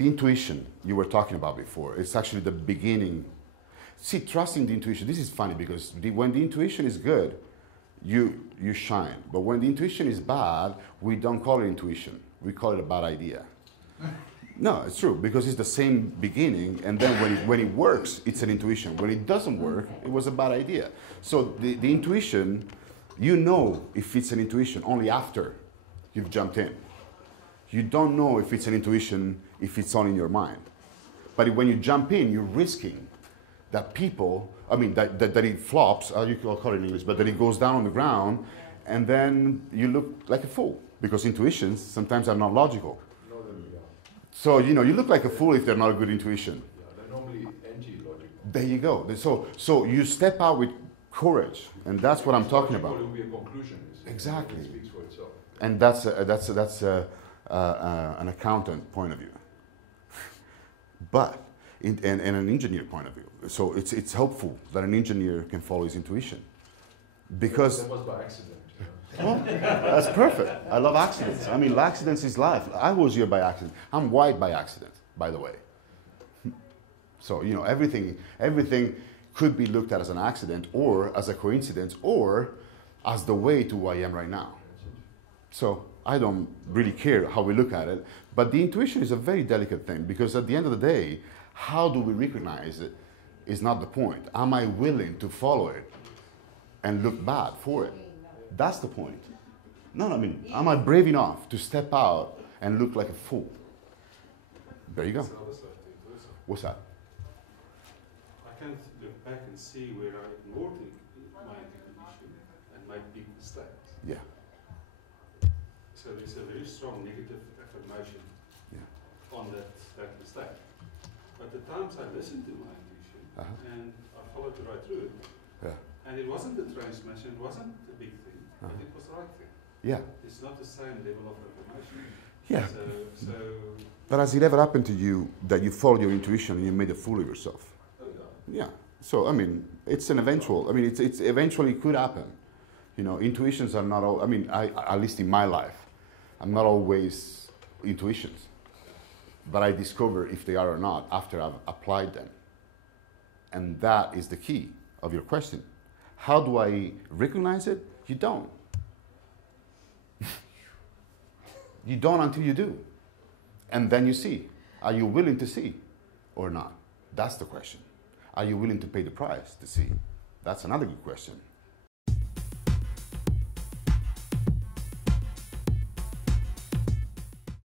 the intuition you were talking about before, it's actually the beginning. See, trusting the intuition, this is funny because when the intuition is good, you shine. But when the intuition is bad, we don't call it intuition. We call it a bad idea. No, it's true, because it's the same beginning, and then when it works, it's an intuition. When it doesn't work, it was a bad idea. So the intuition, you know if it's an intuition only after you've jumped in. You don't know if it's an intuition if it's on in your mind. But when you jump in, you're risking that people, that it flops, you can call it in English, but that it goes down on the ground, and then you look like a fool, because intuitions sometimes are not logical. So, you look like a fool if they're not a good intuition. Yeah, they're normally anti-logical. There you go. So you step out with courage, and that's what I'm talking about. It will be a conclusion. Exactly. It speaks for itself. And that's an accountant point of view. But in an engineer point of view. So it's helpful that an engineer can follow his intuition. Because... That was by accident. Well, that's perfect. I love accidents. Accidents is life. I was here by accident. I'm white by accident, by the way. So, everything could be looked at as an accident or as a coincidence or as the way to who I am right now. So I don't really care how we look at it. But the intuition is a very delicate thing because at the end of the day, how do we recognize it is not the point. Am I willing to follow it and look bad for it? That's the point. No, am I brave enough to step out and look like a fool? There you go. What's that? I can look back and see where I ignored my intuition and made big mistakes. Yeah. So there's a very strong negative affirmation on that mistake. But the times I listened to my intuition and I followed it right through it, and it wasn't a transmission, it wasn't a big thing, but it was the right thing. Yeah. It's not the same level of information. Yeah. So but has it ever happened to you that you followed your intuition and you made a fool of yourself? Oh, yeah. Yeah. So, it's an eventual, it's eventually could happen. Intuitions are not all, at least in my life, I'm not always intuitions. But I discover if they are or not after I've applied them. And that is the key of your question. How do I recognize it? You don't. You don't until you do. And then you see. Are you willing to see or not? That's the question. Are you willing to pay the price to see? That's another good question.